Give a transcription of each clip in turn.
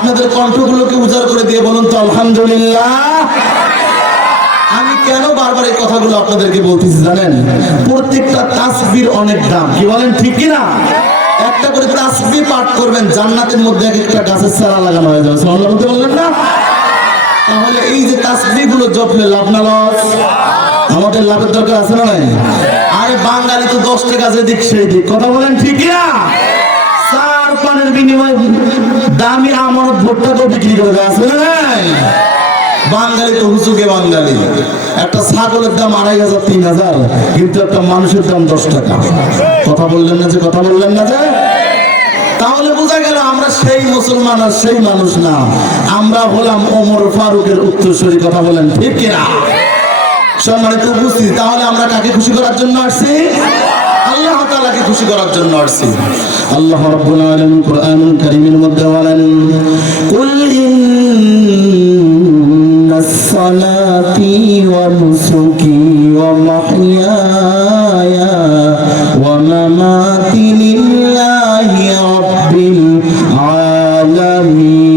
আপনাদের কণ্ঠগুলোকে উজাড় করে দিয়ে বলুন তো আলহামদুলিল্লাহ। আমি কেন বারবার এই কথাগুলো আপনাদেরকে বলতেছি জানেন? প্রত্যেকটা তাসবির অনেক দাম, কি বলেন ঠিক কিনা? একটা করে তাসবিহ পাঠ করবেন, জান্নাতের মধ্যে এক একটা গাছের চারা লাগানো হয়ে যাবে। সুবহানাল্লাহ বলতে বললেন না? তাহলে এই যে তাসবিহ গুলো জপলে লাভ না লস? আমাদের লাভের দরকার আছে না নাই? আরে বাঙালি তো 10 টাকা যে দিক সেই দিক, কথা বলেন ঠিক কিনা? চার পানের বিনিময়ে দামি আমানত ভুট্টাকেও বিক্রি করে দেওয়া আছে না নাই? বাঙালি তো হুজুগে বাঙালি। একটা ছাগলের দাম 2500 3000, কিন্তু একটা মানুষের দাম 10 টাকা। কথা বললেন না যে? কথা বললেন না যে? তাহলে বোঝা গেল আমরা সেই মুসলমান আর সেই মানুষ না, আমরা হলাম ওমর ফারুকের উত্তরসূরি। কথা বলেন ঠিক কিনা? সম্মানিত উপস্থিতি, তাহলে আমরা কাকে খুশি করার জন্য আসছি? আল্লাহ তাআলাকে খুশি করার জন্য আসছি। আল্লাহ রাব্বুল আলামিন কোরআনুল কারীমের মধ্যে বলেন, কুল ইন্নাস সালাতি ওয়া নুসুকি ওয়া মাহইয়ায়া ওয়া মামাতি লিল্লাহি রাব্বিল আলামিন।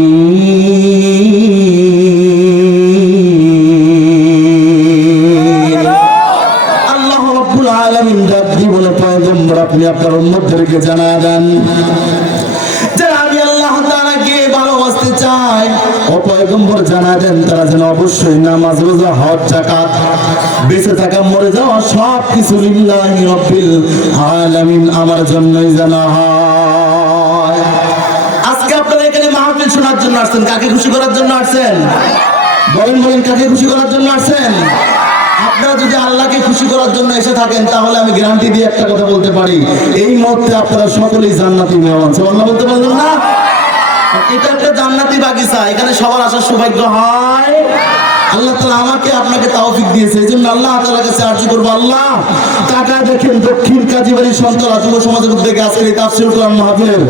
আপনি আপনার উম্মতদেরকে জানায় দেন যে আমি আল্লাহ তাআলাকে ভালোবাসতে চাই। ও পয়গম্বর জানায় দেন তারা যেন অবশ্যই নামাজ, রোজা, হজ, যাকাত, বেঁচে থাকা মরে যাওয়া সব কিছু লিল্লাহি রাব্বিল আলামিন, আমার জন্যই জানা হয়। আজকে আপনারা এখানে মাহফিল শোনার জন্য আসছেন, কাকে খুশি করার জন্য আসছেন? বলেন বলেন, কাকে খুশি করার জন্য আসছেন? আপনারা যদি আল্লাহকে খুশি করার জন্য এসে থাকেন, তাহলে আমি গ্যারান্টি দিয়ে একটা কথা বলতে পারি, এই মুহূর্তে আপনারা সকলেই জান্নাতি মেহমান। সুবহানাল্লাহ বলতে পারবেন না? এটা একটা জান্নাতি বাগিচা, এখানে সবার আসার সৌভাগ্য হয়। আল্লাহ তাআলা আমাকে আপনাকে তৌফিক দিয়েছে, এই জন্য আল্লাহ তাআলার কাছে আরজি করব, আল্লাহ টাকা দেখেন দক্ষিণ কাজীবাড়ির সন্তান যুব সমাজের উদ্যোগে আজকের এই তাফসীর কোরআন মাহফিলের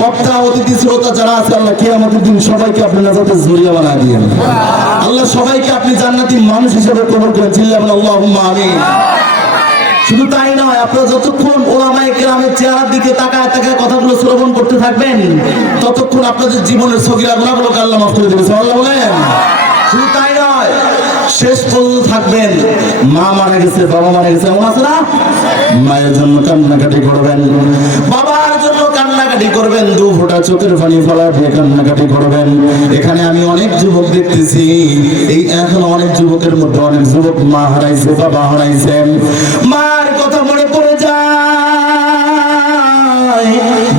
বক্তা, অতিথি, শ্রোতা যারা আছে, আল্লাহ কিয়ামতের দিন সবাইকে আপনি নাজাতের জরিয়া বানায় দিয়েন। আল্লাহ সবাইকে আপনি জান্নাতি মানুষ হিসেবে কবুল করেন, চিল্লাবেন আল্লাহুম্মা আমিন। শুধু তাই নয়, আপনারা যতক্ষণ ওলামায়ে কেরামের চেহারার দিকে তাকায় তাকায় কথাগুলো শ্রবণ করতে থাকবেন, ততক্ষণ আপনাদের জীবনের সগীরা গুনাহগুলোকে আল্লাহ মাফ করে দেবেন। সুবহানাল্লাহ বলেন। শুধু তাই নয়, শেষ পর্যন্ত থাকবেন, মা মারা গেছে, বাবা মারা গেছে, এমন আছে না? মায়ের জন্য কান্নাকাটি করবেন, বাবার জন্য কান্নাকাটি করবেন, 2 ফোঁটা চোখের পানি ফেলা দিয়ে কান্নাকাটি করবেন। এখানে আমি অনেক যুবক দেখতেছি, এই এখন অনেক যুবকের মধ্যে অনেক যুবক মা হারাইছে, বাবা হারাইছে, মার কথা মনে পড়ে যায়,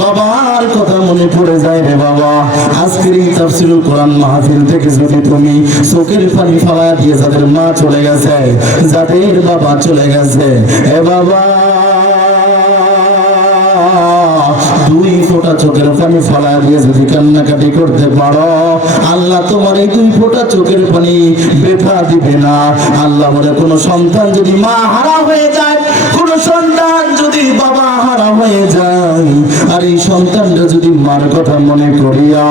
বাবার কথা মনে পড়ে যায় রে বাবা। আজকের এই তাফসীরুল কোরআন মাহফিল থেকে যদি তুমি চোখের পানি ফেলা দিয়ে যাদের মা চলে গেছে, যাদের বাবা চলে গেছে, এ বাবা 2 ফোঁটা চোখের পানি ফেলা দিয়ে যদি কান্নাকাটি করতে পারো, আল্লাহ তোমার এই 2 ফোঁটা চোখের পানি বৃথা দিবে না। আল্লাহ বলে, কোন সন্তান যদি মা হারা হয়ে যায়, কোন সন্তান যদি বাবা হারা হয়ে যায়, আর এই সন্তানটা যদি মার কথা মনে করিয়া,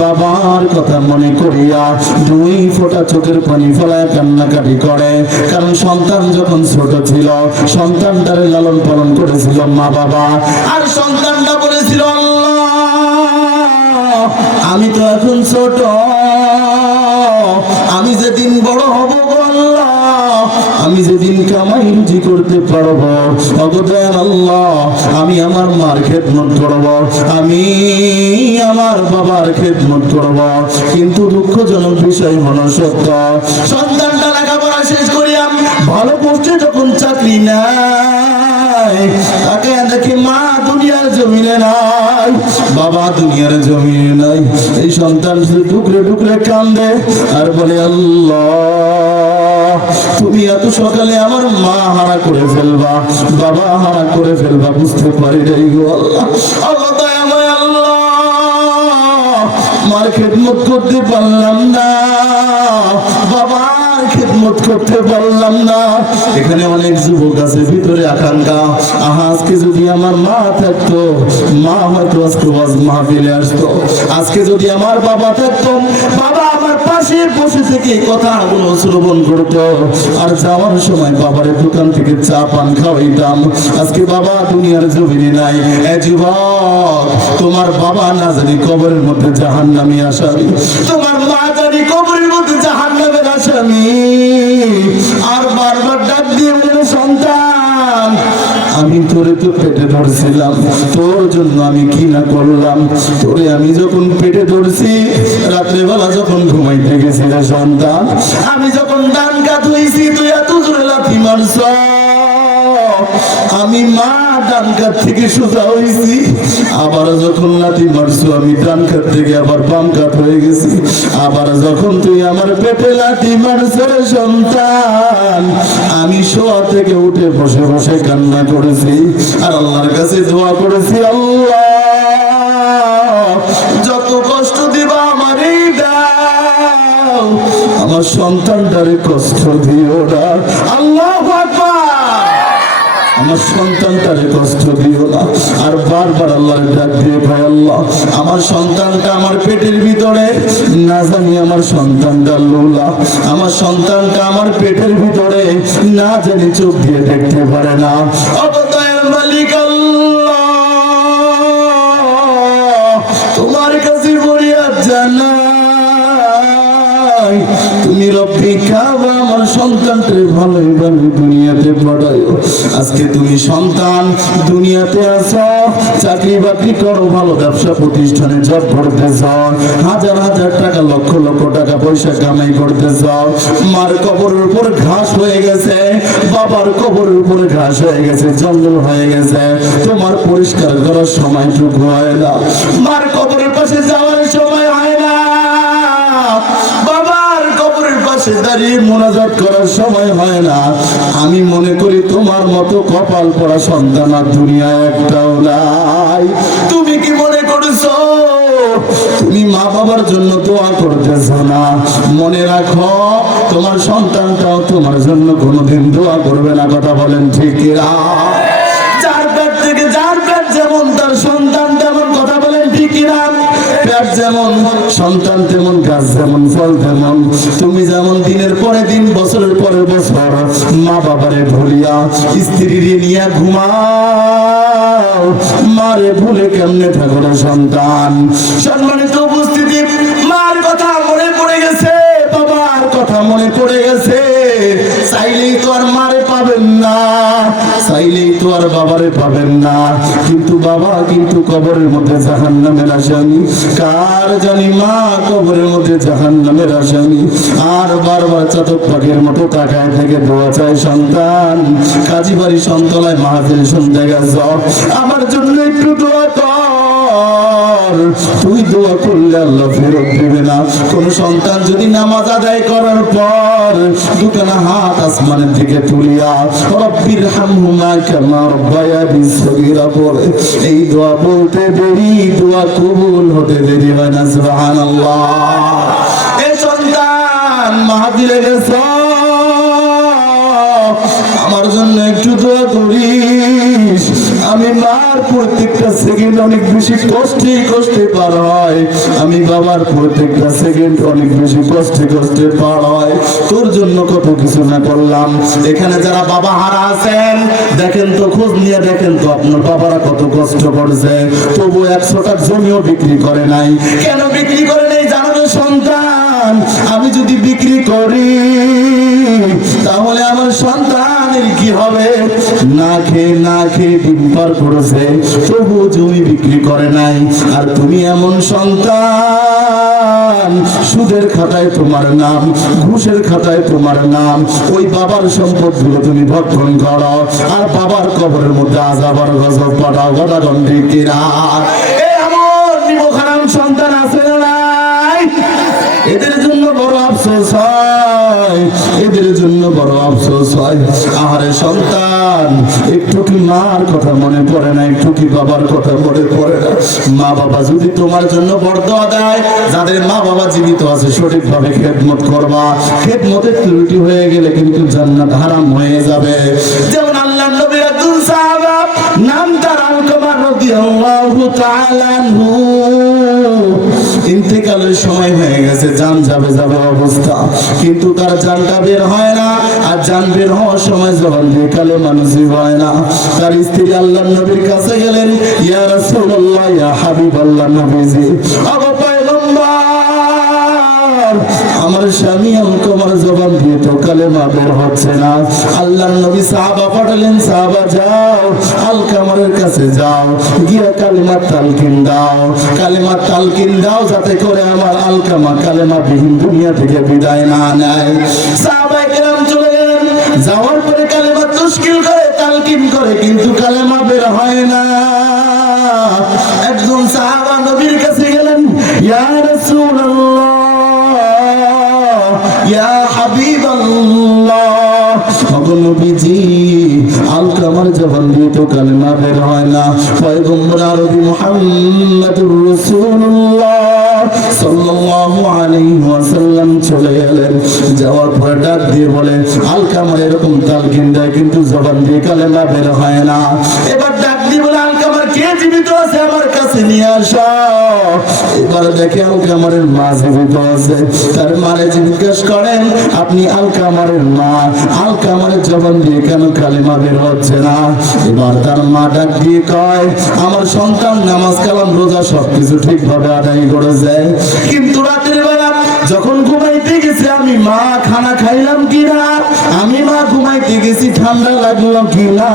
বাবার কথা মনে করিয়া 2 ফোঁটা চোখের পানি ফেলায় কান্নাকাটি করে, কারণ সন্তান যখন ছোট ছিল, সন্তানটারে লালন পালন করেছিল মা বাবা, আর সন্তানটা বলেছিল, আল্লাহ আমি তো এখন ছোট, আমি যেদিন বড় হব, আল্লাহ আমি যেদিন কামাই রুজি করতে পারবো, অগদয়াল আল্লাহ আমি আমার মার খেদমত করব, আমি আমার বাবার খেদমত করব। কিন্তু দুঃখজনক বিষয় হলো সত্য, সন্তানটা লেখাপড়া শেষ করিয়া ভালো পোস্টে যখন চাকরি নাই, তাকে দেখি মা দুনিয়ার জমিনে নাই, বাবা দুনিয়ার জমিনে নাই, এই সন্তান টুকরে টুকরে কান্দে আর বলে, আল্লাহ তুমি এত সকালে আমার মা হারা করে ফেলবা, বাবা হারা করে ফেলবা, বুঝতে পারি রে গো আল্লাহ। আল্লাহ দয়াময় আল্লাহ, মার খেদমত করতে পারলাম না, বাবার খেদমত করতে পারলাম না। এখানে অনেক যুবক আছে ভিতরে আকাঙ্ক্ষা, আজকে যদি আমার মা থাকতো, মা হয়তো আজকে ওয়াজ মাহফিলে আসতো। আজকে যদি আমার বাবা থাকতো, বাবা আমার পাশে বসে থেকে কথাগুলো শ্রবণ করতো, আর যাওয়ার সময় বাবার দোকান থেকে চা পান খাওয়াইতাম। আজকে বাবা দুনিয়ার জমিনে নাই। এ যুবক, তোমার বাবা না জানি কবরের মধ্যে জাহান্নামী আসামি, তোমার মা জানি কবরের মধ্যে জাহান্নামের আসামি। আর বারবার ডাক দিয়ে বলে, সন্তান আমি তোরে তো পেটে ধরছিলাম, তোর জন্য আমি কি না করলাম। তোরে আমি যখন পেটে ধরছি, রাত্রেবেলা যখন ঘুমাইতে গেছি রে সন্তান, আমি যখন ডান কাত হইছি তুই এত জোরে লাথি মারছ। আমি মা ডান কাত থেকে সোজা হইছি, আবার যখন লাথি মারছো আমি ডান কাত থেকে আবার বাম কাত হয়ে গেছি। আবার যখন তুই আমার পেটে লাথি মারছ রে সন্তান, আমি শোয়া থেকে উঠে বসে বসে কান্না করেছি আর আল্লাহর কাছে দোয়া করেছি, আল্লাহ যত কষ্ট দিবা আমারই দাও, আমার সন্তানটারে কষ্ট দিও না। আল্লাহু আকবার, আমার সন্তানটারে কষ্ট দিও না। আর বারবার আল্লাহর ডাক দিয়ে ভাই, আল্লাহ আমার সন্তানটা আমার পেটের ভিতরে, না জানি আমার সন্তানটা লোলা, আমার সন্তানটা আমার পেটের ভিতরে, না জানি চোখ দিয়ে দেখতে পারে না। অবতার মালিক আল্লাহ, তোমার কাছে ফরিয়াদ জানাই, তুমি রব্বি কাবা আমার সন্তানকে ভালোভাবে দুনিয়াতে পাঠায়ো। আজকে তুমি সন্তান দুনিয়াতে আসো, চাকরি বাকরি করো, ভালো ব্যবসা প্রতিষ্ঠানে জব করতেছ, হাজার হাজার টাকা লক্ষ লক্ষ টাকা পয়সা কামাই করতেছ। মার কবরের উপর ঘাস হয়ে গেছে, বাবার কবরের উপর ঘাস হয়ে গেছে, জঙ্গল হয়ে গেছে, তোমার পরিষ্কার করার সময়টুকু হয় না, মার কবরের পাশে যাওয়ার সময় হয় না, বাবার কবরের পাশে দাঁড়িয়ে মোনাজাত করার সময় হয় না। আমি মনে করি তোমার মতো কপাল পড়া সন্তান আর দুনিয়ায় একটাও নাই। তুমি কি মনে করছো তুমি মা বাবার জন্য দোয়া করতেছ না? মনে রাখো তোমার সন্তানটাও তোমার জন্য কোনোদিন দোয়া করবে না। কথা বলেন ঠিক কিনা? যার পেট থেকে যার পেট যেমন তার সন্তান তেমন। কথা বলেন ঠিক কিনা? পেট যেমন সন্তান তেমন, গাছ যেমন ফল তেমন। তুমি যেমন দিনের পরে দিন বছরের পরে বছর মা বাবারে ভুলিয়া স্ত্রী নিয়ে ঘুমাও, মারে ভুলে কেমনে থাকো না সন্তান? সম্মানিত উপস্থিতি, মার কথা মনে পড়ে গেছে, বাবার কথা মনে পড়ে গেছে, চাইলেই তো আর মারে পাবেন না, চাইলেই তো আর বাবারে পাবেন না। কিন্তু বাবা কিন্তু কবরের মধ্যে জাহান্নামের আসামি। কার জানি মা কবরের মধ্যে জাহান্নামের আসামি। আর বারবার চাতক পাখির মতো তাকায় থেকে দোয়া চায় সন্তান। কাজীবাড়ি সন্তলায় মাহফিল শুনতে গেছ, আমার জন্য একটু দোয়া কর। তুই দোয়া করলে আল্লাহ ফেরত দিবে না। কোন সন্তান যদি নামাজ আদায় করার পর দুখানা হাত আসমানের দিকে তুলিয়া রব্বির হামহুমা কামা রব্বায়ানি সগীরা পড়ে, এই দোয়া বলতে দেরি দোয়া কবুল হতে দেরি হয় না। সুবহানাল্লাহ। এই সন্তান মাহফিলে গেছ, আমার জন্য একটু দোয়া করিস। আমি মার প্রত্যেকটা সেকেন্ড অনেক বেশি কষ্টে কষ্টে পার হয়, আমি বাবার প্রত্যেকটা সেকেন্ড অনেক বেশি কষ্টে কষ্টে পার হয়। তোর জন্য কত কিছু না করলাম। এখানে যারা বাবা হারা আছেন দেখেন তো, খোঁজ নিয়ে দেখেন তো আপনার বাবারা কত কষ্ট করছে, তবু 100টা জমিও বিক্রি করে নাই। কেন বিক্রি করে নাই জানো না সন্তান? আমি যদি বিক্রি করি তাহলে আমার সন্তানের কি হবে? না খেয়ে দিন পার করেছে, তবু জমি বিক্রি করে নাই। আর তুমি এমন সন্তান, সুদের খাতায় তোমার নাম, ঘুষের খাতায় তোমার নাম, ওই বাবার সম্পদগুলো তুমি ভক্ষণ করো, আর বাবার কবরের মধ্যে আযাব আর গজব পাঠাও। কথা ঠিক কিনা? এমন নিমখারাম সন্তান আছে না নাই? এদের জন্য বড় আফসোস হয়। এদের জন্য বড় আফসোস হয়। আহারে সন্তান, একটু কি মার কথা মনে পড়ে না? একটু কি বাবার কথা মনে পড়ে না? মা বাবা যদি তোমার জন্য বরদোয়া দেয়, যাদের মা বাবা জীবিত আছে সঠিকভাবে খেদমত করবা। খেদমতের ত্রুটি হয়ে গেলে কিন্তু জান্নাত হারাম হয়ে যাবে। যেমন আল্লাহর নবীর একজন সাহাবা, নাম তার আলকামা রাদিয়াল্লাহু তাআলা আনহু, ইন্তেকালের সময় হয়ে গেছে, জান যাবে যাবে অবস্থা, কিন্তু তার জানটা বের হয় না। আর জান বের হওয়ার সময় জবান দিয়ে কালেমা নসিব হয় না। তার স্ত্রী আল্লাহর নবীর কাছে গেলেন, ইয়া রাসূলুল্লাহ, ইয়া হাবিবাল্লাহ, নবীজি, ওগো পয়গম্বর, আমার স্বামী আলকামার জবান দিয়ে তো কালেমা বের হচ্ছে না। আল্লাহর নবী সাহাবা পাঠালেন, সাহাবা যাও আলকামারের কাছে যাও, গিয়ে কালেমা তালকিন দাও, কালেমা তালকিন দাও, যাতে করে আমার আলকামা কালেমা বিহীন দুনিয়া থেকে বিদায় না নেয়। সাহাবায়ে কেরাম চলে গেলেন, যাওয়ার পরে কালেমা তাশকিল করে তালকিন করে, কিন্তু কালেমা বের হয় না। একজন সাহাবা নবীর কাছে গেলেন, ইয়া রাসূলুল্লাহ, ইয়া হাবিবাল্লাহ, ওগো নবীজি, আলকামার জবান দিয়ে তো কালেমা বের হয় না। পয়গম্বর আরবি মুহাম্মদুর রাসূলুল্লাহ সাল্লাল্লাহু আলাইহি ওয়াসাল্লাম চলে এলেন। যাওয়ার পরে ডাক দিয়ে বলে, আলকামা এরকম তালকিন দেয় কিন্তু জবান দিয়ে কালেমা বের হয় না। এবার ডাক দিয়ে বলে, আলকামার কে জীবিত আছে আমার কাছে নিয়ে আসো। এবার দেখে আলকামারের মা জীবিত আছে। তার মারে জিজ্ঞেস করেন, আপনি আলকামারের মা, আলকামারের জবান দিয়ে কেন কালেমা বের হচ্ছে না? এবার তার মা ডাক দিয়ে কয়, আমার সন্তান নামাজ কালাম রোজা সবকিছু ঠিকভাবে আদায় করেছে, কিন্তু রাতের বেলা যখন ঘুমাইতে গেছি আমি মা খানা খাইলাম কিনা, আমি মা ঘুমাইতে গেছি ঠান্ডা লাগলো কিনা,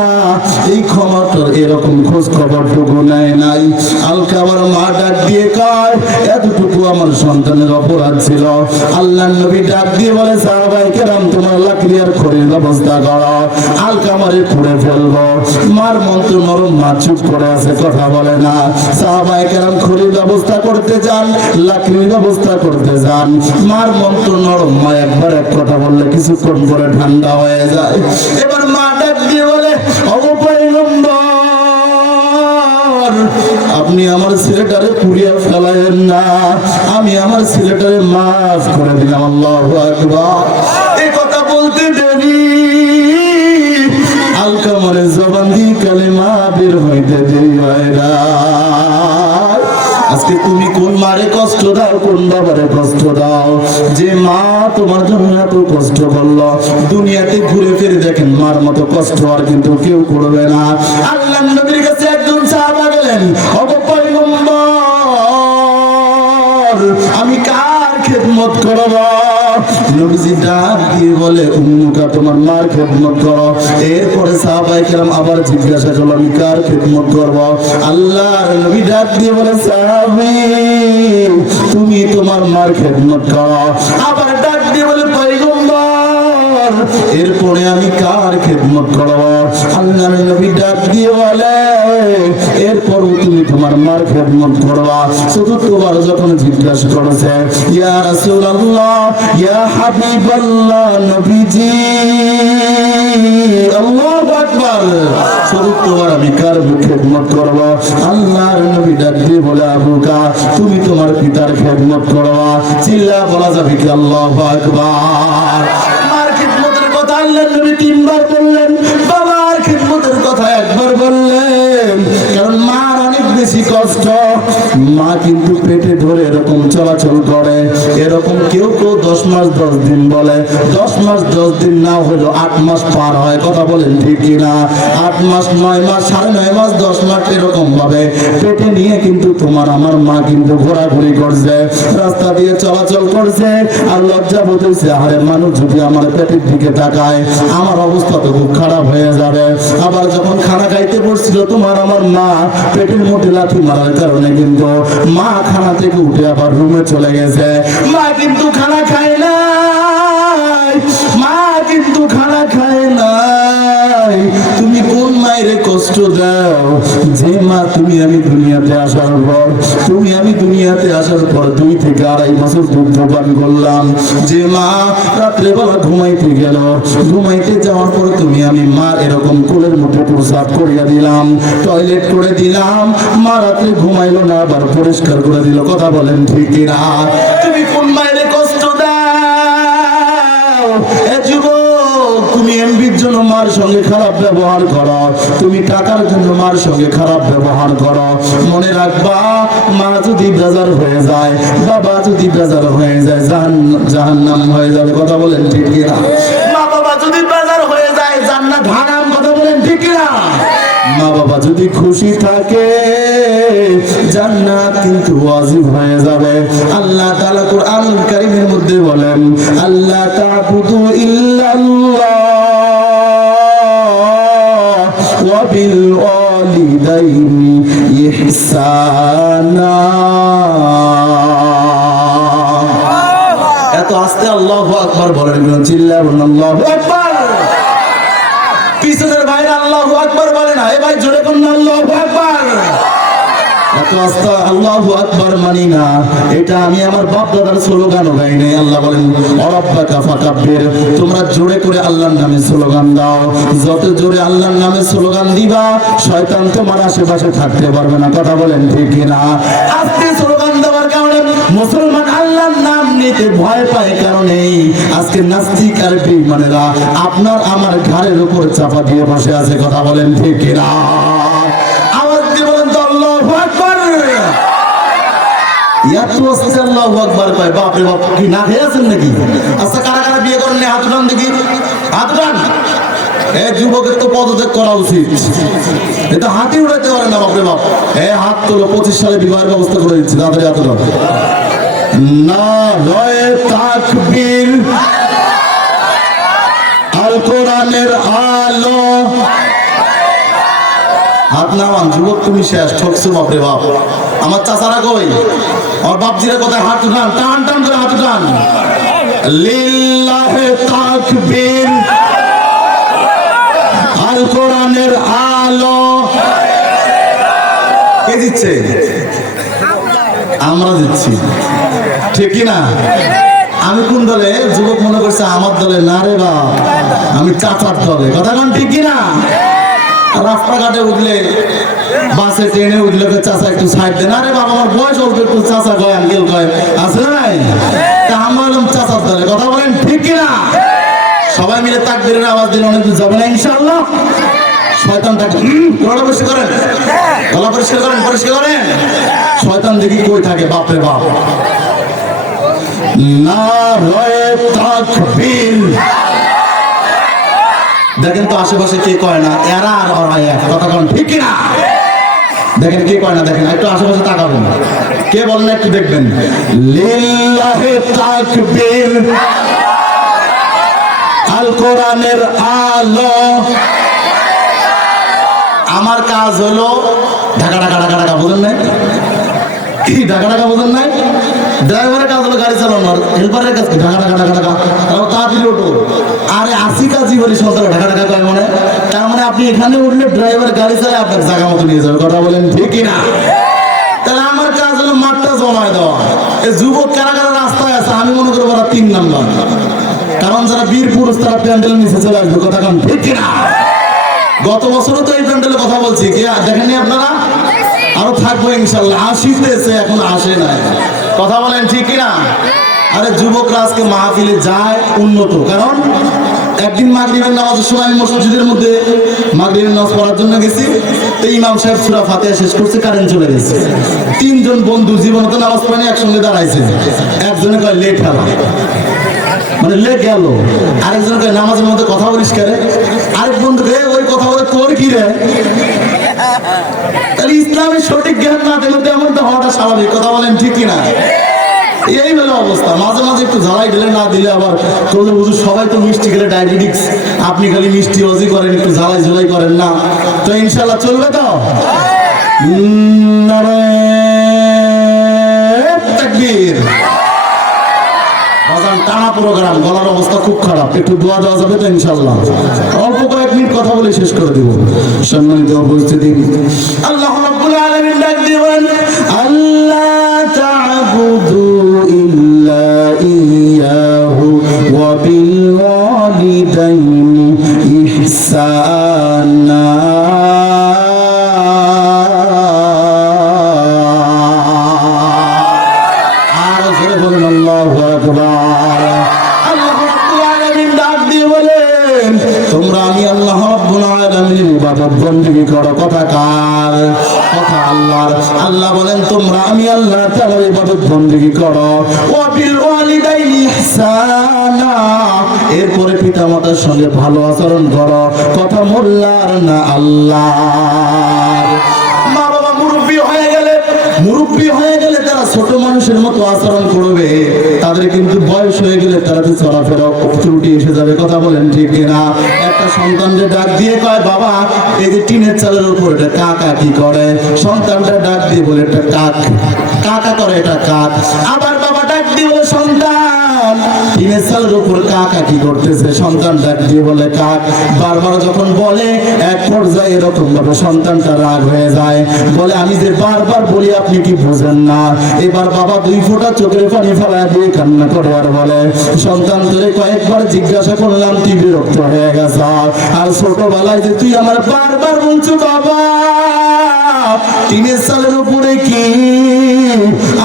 এই খবরটা এরকম খোঁজ খবরটুকু নেয় নাই। আলকামার মা ডাক দিয়ে কয়, এতটুকু আমার সন্তানের অপরাধ ছিল। আল্লাহর নবী ডাক দিয়ে বলে, সাহাবায়ে কেরাম তোমার লাকড়ি আর খড়ির ব্যবস্থা করো, আলকামারে পুড়ে ফেলবো। মার মন তো নরম, মা চুপ করে আছে, কথা বলে না। সাহাবায়ে কেরাম খড়ির ব্যবস্থা করতে যান, লাকড়ির ব্যবস্থা করতে যান, মার মন তো নরম, মা একবার এক কথা বললে কিছুক্ষণ পরে ঠান্ডা হয়ে যায়। এবার মা ডাক দিয়ে বলে, ওগো পয়গম্বর, আপনি আমার ছেলেটারে পুড়িয়ে ফেলায়েন না, আমি আমার ছেলেটারে মাফ করে দিলাম। আল্লাহু আকবার। এই কথা বলতে দেরি, আলকামারের জবান দিয়ে কালেমা বের হইতে দেরি হয় না। আজকে তুমি কোন মারে কষ্ট দাও, কোন বাবারে কষ্ট দাও, যে মা তোমার জন্য এত কষ্ট করলো। দুনিয়াতে ঘুরে ফিরে দেখেন, মার মতো কষ্ট আর কিন্তু কেউ করবে না। আল্লাহর নবীর কাছে একজন সাহাবা গেলেন, ওগো পয়গম্বর, আমি কার খেদমত করব? নবীজি ডাক দিয়ে বলে, উম্মুকা, তোমার মার খেদমত করো। এরপরে সাহাবায়ে কেরাম আবার জিজ্ঞাসা করলো, আমি কার খেদমত করব? আল্লাহর নবী ডাক দিয়ে বলে, সাহাবী, তুমি তোমার মার খেদমত করো। আবার ডাক দিয়ে বলে, পয়গম্বর, এরপরে আমি কার খেদমত করব? আল্লাহর নবী ডাক দিয়ে বলে, এরপরও তুমি তোমার মার খেদমত করবা। চতুর্থবার যখন জিজ্ঞাসা করেছে, ইয়া রাসূলুল্লাহ, ইয়া হাবিবাল্লাহ, নবীজি, আল্লাহু আকবার, চতুর্থবার আমি কার খেদমত করব? আল্লাহর নবী ডাক দিয়ে বলে, আবুকা, তুমি তোমার পিতার খেদমত করবা। চিল্লা বলা যাবে কি আল্লাহু আকবার? মার খেদমতের কথা আল্লাহর নবী তিনবার বললেন, বাবার খেদমতের কথা একবার বললেন। কারণ মার অনেক বেশি কষ্ট, মা কিন্তু পেটে ধরে এরকম চলাচল করে। এরকম কেউ কেউ 10 মাস 10 দিন বলে, 10 মাস 10 দিন না হলো 8 মাস পার হয়, কথা বলেন ঠিক কিনা? 8 মাস 9 মাস 9.5 মাস 10 মাস এরকম ভাবে পেটে নিয়ে কিন্তু তোমার আমার মা কিন্তু ঘোরাঘুরি করছে, রাস্তা দিয়ে চলাচল করছে। আর লজ্জা বোধ হচ্ছে, আরে মানুষ যদি আমার পেটের দিকে তাকায় আমার অবস্থা তো খুব খারাপ হয়ে যাবে। আবার যখন খানা খাইতে বসছিল তোমার আমার মা পেটের মধ্যে লাথি মারার কারণে কিন্তু মা খানা থেকে উঠে আবার রুমে চলে গেছে। মা কিন্তু খানা খায় নাই, মা কিন্তু খানা খায় নাই। তুমি কোন মায়ের কষ্ট কষ্ট দাও যে মা তুমি আমি দুনিয়াতে আসার পর 2 থেকে 2.5 বছর দুধ পান করলাম, যে মা রাত্রেবেলা ঘুমাইতে যাওয়ার পর তুমি আমি মার এরকম কোলের মধ্যে প্রসাব করিয়া দিলাম, টয়লেট করে দিলাম, মা রাত্রে ঘুমাইলো না, আবার পরিষ্কার করে দিল। কথা বলেন ঠিক কিনা? তুমি কোন মায়ের কষ্ট দাও? এ যুবক, তুমি এমবির জন্য মার সঙ্গে খারাপ ব্যবহার করো, তুমি টাকার জন্য মার সঙ্গে খারাপ ব্যবহার করো। মনে রাখবা, মা যদি বেজার হয়ে যায়, বাবা যদি বেজার হয়ে যায়, জাহান্নাম হয়ে যাবে। কথা বলেন ঠিক কিনা? মা বাবা যদি বেজার হয়ে যায়, জান্নাত হারাম। কথা বলেন ঠিক কিনা? মা বাবা যদি খুশি থাকে, জান্নাত কিন্তু ওয়াজিব হয়ে যাবে। আল্লাহ তাআলা কোরআনুল কারীমের মধ্যে বলেন, আল্লাহ তা'বুদু ইল্লাল্লাহ ওয়া বিল ওয়ালিদাইনি ইহসানা। এত আস্তে আল্লাহু আকবার বলেন, চিল্লায় বলেন আল্লাহু আকবার। পিছনের ভাইরা আল্লাহু আকবার বলে না, এ ভাই জোরে বলেন আল্লাহু আকবার। এত আস্তে আল্লাহু আকবার মানি না, এটা আমি আমার বাপ দাদার স্লোগানও গাই নাই। আল্লাহ বলেন অরাব্বাকা ফাকাব্বির, তোমরা জোরে করে আল্লাহর নামে স্লোগান দাও। যত জোরে আল্লাহর নামে স্লোগান দিবা, শয়তান তোমার আশেপাশে থাকতে পারবে না। কথা বলেন ঠিক কিনা? আস্তে স্লোগান দেওয়ার কারণে মুসলমান আল্লাহর নাম নিতে ভয় পায়, কারণেই আজকে নাস্তিক আর বেঈমানেরা আপনার আমার ঘাড়ের উপর চাপা দিয়ে বসে আছে। কথা বলেন ঠিক কিনা? আওয়াজ দিয়ে বলেন তো আল্লাহু আকবার। এত আস্তে আল্লাহু আকবার কয়, বাপ রে বাপ, কি না খেয়ে আছেন নাকি? আচ্ছা, কারা কারা বিয়ে করেন? হাত উঠান দেখি, হাত উঠান। এই যুবকের তো পদত্যাগ করা উচিত, এটা হাতই উঠাইতে পারে না। বাপ রে বাপ, হাত তোলো। 25 সালে বিবাহের ব্যবস্থা করে দিচ্ছি, তাড়াতাড়ি হাত উঠান। নারায়ে তাকবীর, আল কোরআনের আলো। হাত নামান যুবক, তুমি শেষ, ঠকছো। বাপরে বাপ, আমার চাচারা কই? আমার বাপজিরা কোথায়? হাত উঠান, টান টান করে হাত উঠান। লিল্লাহে তাকবীর, আল কোরআনের আলো। কে দিচ্ছে? আমরা দিচ্ছি, ঠিক না? আমি কোন দলে? যুবক মনে করছে আমার দলে। না রে বাপ, আমি চাচার দলে। কথা বলেন ঠিক কিনা? রাস্তাঘাটে উঠলে, বাসে ট্রেনে উঠলে চাচা একটু সাইড দেন। আরে বাবা, আমার বয়স অল্প, একটু চাচা কয়, আঙ্কেল কয়, আছে নাই? তা আমরা হলাম চাচার দলে। কথা বলেন ঠিক কিনা? সবাই মিলে তাকবীরের আওয়াজ দিলে অনেক দূর যাবে না ইনশাআল্লাহ। শয়তান থাকে, গলা পরিষ্কার করেন, গলা পরিষ্কার করেন, পরিষ্কার করেন। শয়তান দেখি কই থাকে? বাপরে বাপ। নারায়ে তাকবীর। দেখেন তো আশেপাশে কে কয় না? এরা আর ওরা এক। কথা বলেন ঠিক কিনা? দেখেন কে কয় না, দেখেন একটু আশেপাশে তাকাবেন, কে বলেন একটু দেখবেন। লিল্লাহি তাকবীর, আল কোরআনের আলো। আমার কাজ হলো ঢাকা ঢাকা ঢাকা ঢাকা, বুঝেন নাই? কি ঢাকা ঢাকা বুঝেন নাই? ড্রাইভারের কাজ হলো গাড়ি চালানোর, হেল্পারের কাজ ঢাকা ঢাকা ঢাকা ঢাকা, তাড়াতাড়ি ওঠো। আরে আসি কাজই বলি সকালে ঢাকা ঢাকা কয় মানে, তার মানে আপনি এখানে উঠলে ড্রাইভার গাড়ি চালায় আপনার জায়গা মতো নিয়ে যাবে। কথা বলেন ঠিক না? তাহলে আমার কাজ হলো মাঠটা জমায় দেওয়া। এই যুবক কারা কারা রাস্তায় আছে, আমি মনে করবো ওরা 3 নাম্বার, কারণ যারা বীর পুরুষ তারা প্যান্ডেল নিচে চলে আসবে। কথা কান ঠিক না? গত বছরও তো এই প্যান্ডেলে কথা বলছি, কে দেখেননি আপনারা? আরো থাকবো ইনশাল্লাহ। আসিতেছে, এখন আসে নাই। কথা বলেন ঠিক কিনা? আরে যুবকরা আজকে মাহফিলে যায় উন্নত, কারণ একদিন মাগরিবের নামাজের সময় আমি মসজিদের মধ্যে মাগরিবের নামাজ পড়ার জন্য গেছি। তো ইমাম সাহেব সূরা ফাতিহা শেষ করছে, কারেন্ট চলে গেছে। 3 জন বন্ধু জীবনে তো নামাজ পড়েনি, একসঙ্গে দাঁড়াইছে। একজনে কয় লেট হলো, মানে লেট গেল। আরেকজন কয় নামাজের মধ্যে কথা বলিস করে। আরেক বন্ধু কে ওই কথা বলে তোর কি রে? তাহলে ইসলামের সঠিক জ্ঞান না থাকলে তেমন তো হওয়াটা স্বাভাবিক। কথা বলেন ঠিক কিনা? এই হলো অবস্থা। মাঝে মাঝে একটু ঝালাই ঢেলে না দিলে আবার তোদের বুঝু সবাই তো মিষ্টি খেলে ডায়াবেটিক্স, আপনি খালি মিষ্টি ওজি করেন, একটু ঝালাই ঝুলাই করেন না, তো ইনশাল্লাহ চলবে তো? নারায়ে তাকবীর। বাজান টানা প্রোগ্রাম, গলার অবস্থা খুব খারাপ, একটু দোয়া দেওয়া যাবে তো ইনশাল্লাহ? অল্প কয়েক মিনিট কথা বলে শেষ করে দিব। সম্মানিত উপস্থিতি, আল্লাহ রাব্বুল আলামিন ডাক দিবেন, আল্লাহ তা'বুদু ইল্লা ইয়াহু ওয়া বিল ওয়ালিদাইনি ইহসানা। আর জোরে বলেন আল্লাহু আকবার। আল্লাহ রাব্বুল আলামিন ডাক দিয়ে বলেন, তোমরা আমি আল্লাহ রাব্বুল আলামিনের ইবাদত বندگی করো। কথা কার? কথা আল্লাহর। আল্লাহ বলেন তোমরা আমি আল্লাহ তাআলার ইবাদত বندگی করো। ওয়া বিল ওয়ালিদাইনি ইহসানা, এরপরে পিতামাতার সঙ্গে ভালো আচরণ করো। কথা মোল্লার না আল্লাহর। মা বাবা মুরব্বি হয়ে গেলে তারা ছোট মানুষের মতো আচরণ করবে। তাদের কিন্তু বয়স হয়ে গেলে তারা তো চলাফেরা ত্রুটি এসে যাবে। কথা বলেন ঠিক কিনা? একটা সন্তানকে ডাক দিয়ে কয়, বাবা এই যে টিনের চালের উপর এটা কাকা কি করে? সন্তানটা ডাক দিয়ে বলে এটা কাক। কাকা করে এটা কাক। আবার বাবা ডাক দিয়ে বলে, সন্তান টিনের চালের উপর কাকা কি করতেছে? সন্তান ডাক দিয়ে বলে কাক। বারবার যখন বলে এক পর্যায়ে এরকম ভাবে সন্তানটা রাগ হয়ে যায়, বলে আমি যে বারবার বলি আপনি কি বুঝেন না? এবার বাবা 2 ফোঁটা চোখের পানি ফেলা দিয়ে কান্না করে আর বলে, সন্তান তোরে কয়েকবার জিজ্ঞাসা করলাম তুই বিরক্ত হয়ে গেছ, আর ছোটবেলায় যে তুই আমার বারবার বলছো বাবা টিনের চালের উপরে কি,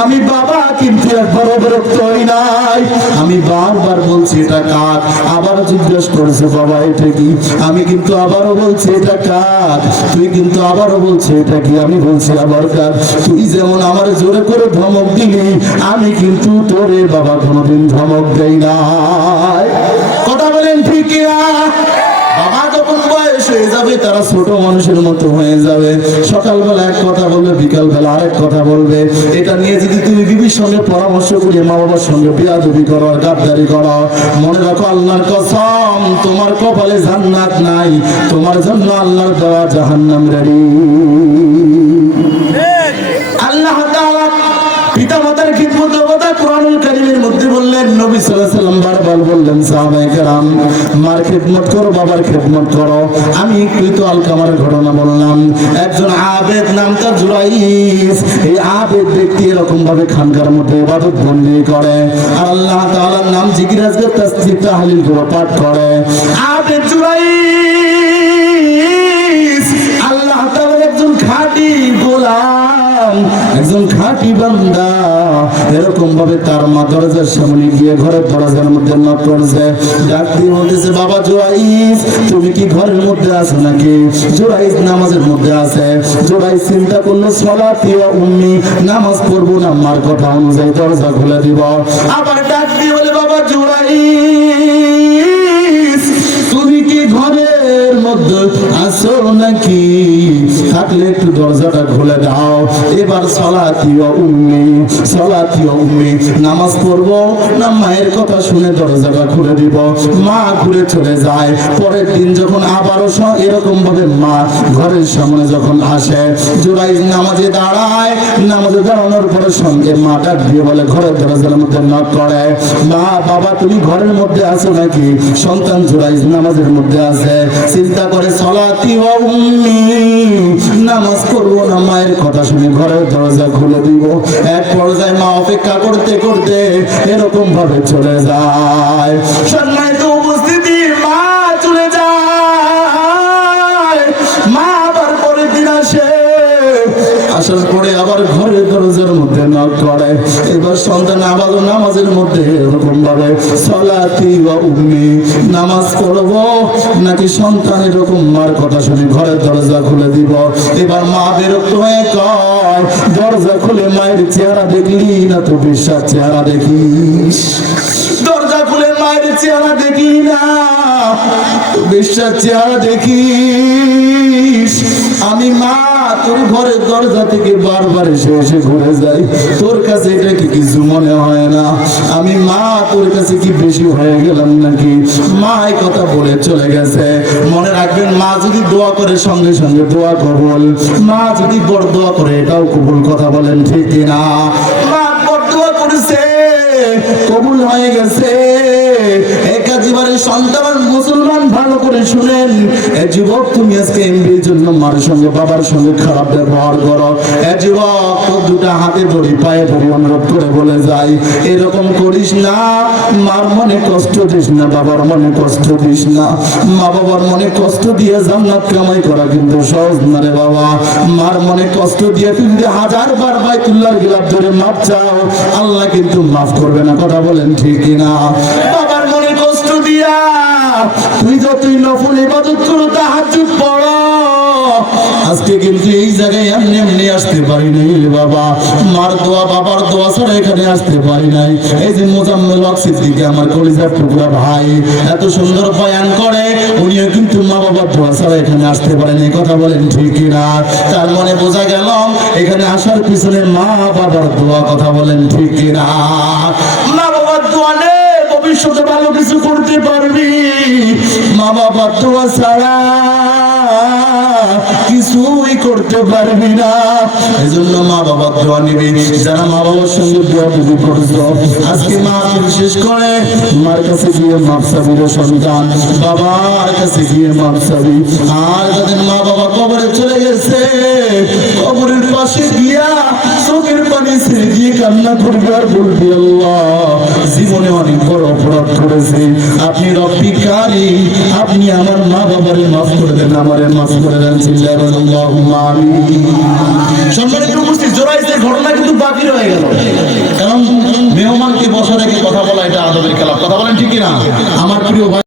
আমি বাবা কিন্তু একবারও বিরক্ত হই নাই। আমি বারবার বলছি এটা কাক, আবার জিজ্ঞেস করছে বাবা এটা কি, আমি কিন্তু আবারও বলছি এটা কাক, তুই কিন্তু আবারও বলছি এটা কি, আমি বলছি আবার কাক। তুই যেমন আমার জোরে করে ধমক দিলি, আমি কিন্তু তোরে বাবা কোনোদিন ধমক দেই নাই। কথা বলেন ঠিক না? বাবা যখন বয়স হয়ে যাবে তারা ছোট মানুষের মতো হয়ে যাবে। সকালবেলা এক কথা বলবে, বিকাল বেলা আরেক কথা বলবে। এটা নিয়ে যদি তুমি বিবির সঙ্গে পরামর্শ করে মা বাবার সঙ্গে বেয়াদবি করো আর গাদ্দারি করো, মনে রাখো আল্লাহর কসম তোমার কপালে জান্নাত নাই, তোমার জন্য আল্লাহর দেওয়া জাহান্নাম রেডি। আল্লাহ তাআলা পিতামাতার খিদমত কথা কোরআনুল কারীমের মধ্যে বললেন। নবী সাল্লাল্লাহু আলাইহি ওয়াসাল্লাম বারবার বললেন সাহাবায়ে কেরাম মার খিদমত করো, বাবার খিদমত করো। আমি একটু তো আলকামার ঘটনা বললাম। একজন আবেদ নাম তার জুরাইস, এই আবেদ ব্যক্তি এরকম ভাবে খানকার মধ্যে ইবাদত বন্দেগী করে আর আল্লাহ তাআলার নাম জিকির আজকার তাসবিহ তাহলিল করে পাঠ করে। আবেদ জুরাইস আল্লাহ তাআলার একজন খাঁটি গোলাম, একজন খাঁটি বান্দা। এরকম ভাবে তার মা দরজার সামনে গিয়ে ঘরের দরজার মধ্যে নক করছে, ডাক দিয়ে বলতেছে বাবা জুরাইস তুমি কি ঘরের মধ্যে আছো নাকি? জুরাইস নামাজের মধ্যে আছে। জুরাইস চিন্তা করলো সলাতি ওয়া উম্মি, নামাজ পড়বো না, মার কথা অনুযায়ী দরজা খুলে দিব। আবার ডাক দিয়ে বলে বাবা জুরাইস তুমি কি ঘরের মধ্যে আছো নাকি? থাকলে একটু দরজাটা খুলে দাও। এবার সলাতি ওয়া উম্মি, সলাতি ওয়া উম্মি, নামাজ পড়বো না মায়ের কথা শুনে দরজাটা খুলে দিব। মা ঘুরে চলে যায়। পরের দিন যখন আবারও এরকম ভাবে মা ঘরের সামনে যখন আসে, জুরাইস নামাজে দাঁড়ায়। নামাজে দাঁড়ানোর পরে সঙ্গে মা ডাক দিয়ে বলে ঘরের দরজার মধ্যে নক করে, মা বাবা তুমি ঘরের মধ্যে আছো নাকি? সন্তান জুরাইস নামাজের মধ্যে আছে। চিন্তা করে সলাতি ওয়া উম্মি, নামাজ পড়বো না মায়ের কথা শুনে ঘরের দরজা খুলে দিব। এক পর্যায়ে মা অপেক্ষা করতে করতে এরকম ভাবে চলে যায়। সম্মানিত উপস্থিতি, মা চলে যায়। মা আবার পরের দিন আসে, আসার পরে আবার ঘরের দরজার মধ্যে নক করে। এবার সন্তান আবার নামাজের মধ্যে এরকম ভাবে সলাতি ওয়া উম্মি, নামাজ পড়বো নাকি সন্তান এরকম মার কথা শুনে ঘরের দরজা খুলে দিব। এবার মা বিরক্ত হয়ে কয় দরজা খুলে মায়ের চেহারা দেখলি না তো বিশ্বাস চেহারা দেখিস? দরজা খুলে মায়ের চেহারা দেখি না, বিশ্বাস চেহারা দেখিস? আমি মা তোর ঘরের দরজা থেকে বারবার এসে এসে ঘুরে যাই, তোর কাছে এটা কি কিছু মনে হয় না? আমি মা তোর কাছে কি বেশি হয়ে গেলাম নাকি? মা এই কথা বলে চলে গেছে। মনে রাখবেন মা যদি দোয়া করে সঙ্গে সঙ্গে দোয়া কবুল, মা যদি বড় দোয়া করে এটাও কবুল। কথা বলেন ঠিক না? মা বড় দোয়া করেছে, কবুল হয়ে গেছে। একাধিবার সন্তান মুসলমান ভালো করে শুনেন, এ যুবক তুমি আজকে এমবির জন্য মার সঙ্গে বাবার সঙ্গে খারাপ ব্যবহার করো, এ যুবক তোর দুটা হাতে ধরি পায়ে ধরি অনুরোধ করে বলে যাই, এরকম করিস না। মার মনে কষ্ট দিস না, বাবার মনে কষ্ট দিস না। মা বাবার মনে কষ্ট দিয়ে জান্নাত কামাই করা কিন্তু সহজ না রে বাবা। মার মনে কষ্ট দিয়ে তুমি যদি 1000 বার বাইতুল্লাহর গিলাফ ধরে মাপ চাও, আল্লাহ কিন্তু মাফ করবে না। কথা বলেন ঠিক কিনা? বাবার মনে কষ্ট দিয়া তুই যতই নফল ইবাদত করো, তাহাজ্জুদ পড়ো, আজকে কিন্তু এই জায়গায় এমনি এমনি আসতে পারি নাই রে বাবা। মার দোয়া বাবার দোয়া ছাড়া এখানে আসতে পারি নাই। এই যে মোজাম্মেল হক সিদ্দিকী আমার কলিজার টুকরা ভাই এত সুন্দর বয়ান করে, উনিও কিন্তু মা বাবার দোয়া ছাড়া এখানে আসতে পারেন। এই কথা বলেন ঠিক কিনা? তার মানে বোঝা গেল এখানে আসার পিছনে মা বাবার দোয়া। কথা বলেন ঠিক কিনা? মা বাবার দোয়া নেই ভবিষ্যতে ভালো কিছু করতে পারবি, মা বাবার দোয়া ছাড়া কিছুই করতে পারবি না। এই জন্য মা বাবার দোয়া নিবি। যারা মা বাবার সঙ্গে দোয়া বুঝি করছো, আজকে মা শেষ করে মার কাছে গিয়ে মাপ চাবি রে সন্তান, বাবার কাছে গিয়ে মাপ চাবি। আর যাদের মা বাবা কবরে চলে গেছে, কবরের পাশে গিয়া চোখের পানি ছেড়ে দিয়ে কান্না করবি আর বলবি, আল্লাহ জীবনে অনেক বড় অপরাধ করেছি, আপনি রব্বি কারীম, আপনি আমার মা বাবারে মাফ করে দেন, আমারে মাফ করে দেন। আল্লাহুম্মা আমিন। সম্মানিত উপস্থিত, জোরাইসের ঘটনা কিন্তু বাকি রয়ে গেল, কারণ মেহমানকে বসা রেখে কথা বলা এটা আদবের খেলাফ। কথা বলেন ঠিক কিনা আমার প্রিয় ভাই?